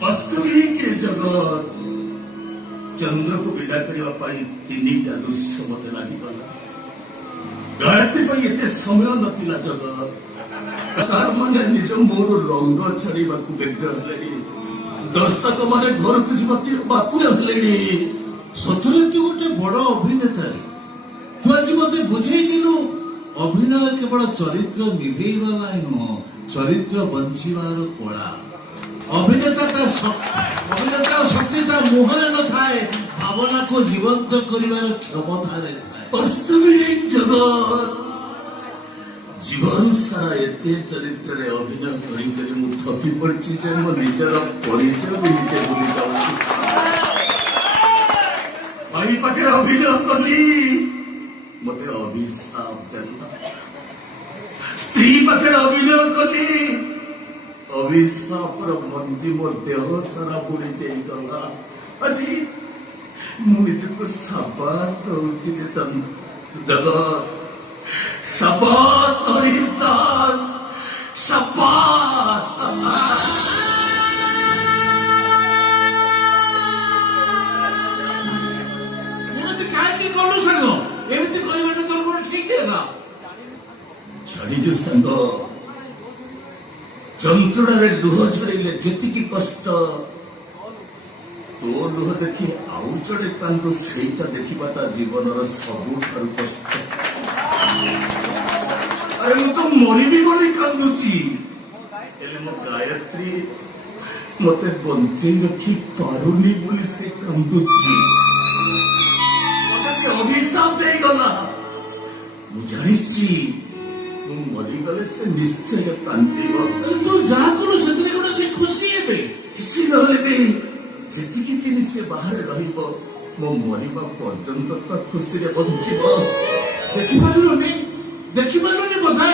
ବାସ୍ତବିକ ଏ ଜଗତ ଚନ୍ଦ୍ରକୁ ବିଦା କରିବା ପାଇଁ 3ଟା ଦୃଶ୍ୟ ମତେ ଲାଗିଗଲା। ଗାୟତ୍ରୀ ପାଇଁ ଏତେ ସମୟ ନଥିଲା ଜଗତ। ତାର ମାନେ ନିଜ ମୋର ରଙ୍ଗ ଛାଡ଼ିବାକୁ ବ୍ୟଗ୍ର ହେଲେଣି। ଦର୍ଶକ ମାନେ ଘରକୁ ଯିବାକୁ ବାକୁଳ ହେଲେଣି। ସତରେ ତୁ ଗୋଟେ ବଡ ଅଭିନେତା। ତୁ ଆଜି ମତେ ବୁଝେଇଥିଲୁ ଅଭିନୟ କେବଳ ଚରିତ୍ର ନିଭେଇବା ପାଇଁ ନୁହଁ, ଚରିତ୍ର ବଞ୍ଚିବାର କଳା। ଅଭିନେତାର ଶକ୍ତି ତା ମୁହଁରେ ନଥାଏ, ଭାବନାକୁ ଜୀବନ୍ତ କରିବାର କ୍ଷମତାରେ ଥାଏ। ବାସ୍ତବିକ ଜଗତ ଜୀବନ ସାରା ଏତେ ଚରିତ୍ରରେ ଅଭିନୟ କରି କରି ମୁଁ ଥକି ପଡିଛି ଯେ ମୋ ନିଜର ପରିଚୟ ବି ନିଜେ ଭୁଲି ଯାଉଛି। ଭାଇ ପାଖରେ ଅଭିନୟ କଲି, ମତେ ଅଭିଶାପ ଦେଲା। ସ୍ତ୍ରୀ ପାଖରେ ଅଭିନୟ କଲି, ଅଭିଶାପର ମଞ୍ଜି ମୋ ଦେହ ସାରା ବୁଡି ଯାଇଗଲା। ଆଜି ମୁଁ ନିଜକୁ ସାବାସ ଦଉଛି ଜଗତ। शाबाश हरिदास, शाबाश। ଏମିତି କାହିଁକି କଲୁ ସାଙ୍ଗ? ଏମିତି କରିବାଟା ତୋର କଣ ଠିକ ହେଲା? ଛାଡ଼ିଛୁ ସାଙ୍ଗ। ଯନ୍ତ୍ରଣାରେ ଲୁହ ଝରିଲେ ଯେତିକି କଷ୍ଟ, ତୋ ଲୁହ ଦେଖି ଆଉ ଜଣେ କାନ୍ଦୁ, ସେଇଟା ଦେଖିବାଟା ଜୀବନର ସବୁଠାରୁ କଷ୍ଟ। ଆରେ ମୁଁ ତ ମରିବି ବୋଲି କାନ୍ଦୁଛି, ହେଲେ ମୋ ଗାୟତ୍ରୀ ମତେ ବଞ୍ଚେଇ ରଖି ପାରୁନି ବୋଲି ସେ କାନ୍ଦୁଛି। ମତେ ଅଭିଶାପ ଦେଇଗଲା। ମୁଁ ଜାଣିଛି ମୁଁ ମରିଗଲେ ସେ ନିଶ୍ଚୟ କାନ୍ଦିବ। ତୁ ଯାହା କଲୁ ସେଥିରେ କଣ ସେ ଖୁସି ହେବେ? କିଛି ନହେଲେ ବି ଯେତିକି ଦିନ ସେ ବାହାରେ ରହିବ, ମୋ ମରିବା ପର୍ଯ୍ୟନ୍ତ ତା ଖୁସିରେ ବଞ୍ଚିବ। ଦେଖିପାରିଲୁନି ବୋଧେ?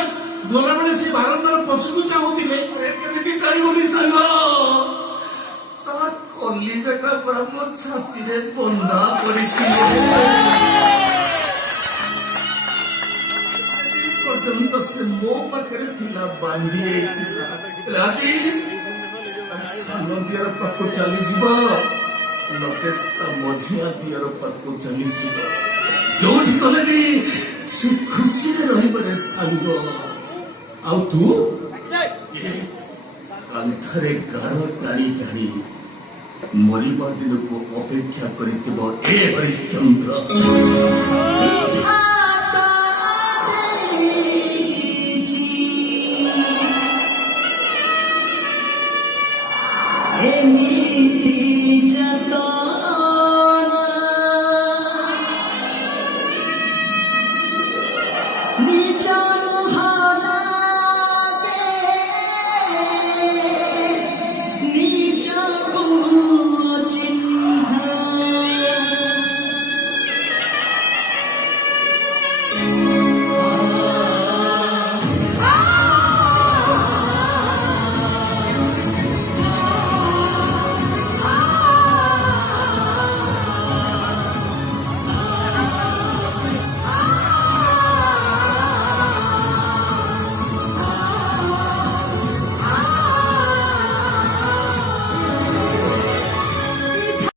ଗଲାବେଳେ ସେ ବାରମ୍ବାର ପଛକୁ ଚାହୁଁଥିଲେ। କେମିତି ଚାହିଁବନି ସାଙ୍ଗ? ତା କଲିଜାଟା ପରା ମୋ ଛାତିରେ ବନ୍ଧା କରିଛି। ପର୍ଯ୍ୟନ୍ତ ସେ ମୋ ପାଖରେ ଥିଲା, ବାନ୍ଧି ହେଇଥିଲା। ଆଜି ସାନ ଦିଅର ପାଖକୁ ଚାଲିଯିବ, ନଚେତ ତା ମଝିଆ ଦିଅର ପାଖକୁ ଚାଲିଯିବ। ଯୋଉଠି ଗଲେ ବି ସେ ଖୁସିରେ ରହିବରେ ସାଙ୍ଗ। ଆଉ ତୁ କାନ୍ଥରେ ଗାର ଟାଣି ଟାଣି ମରିବା ଦିନକୁ ଅପେକ୍ଷା କରିଥିବ ଏ ହରିଶ୍ଚନ୍ଦ୍ର।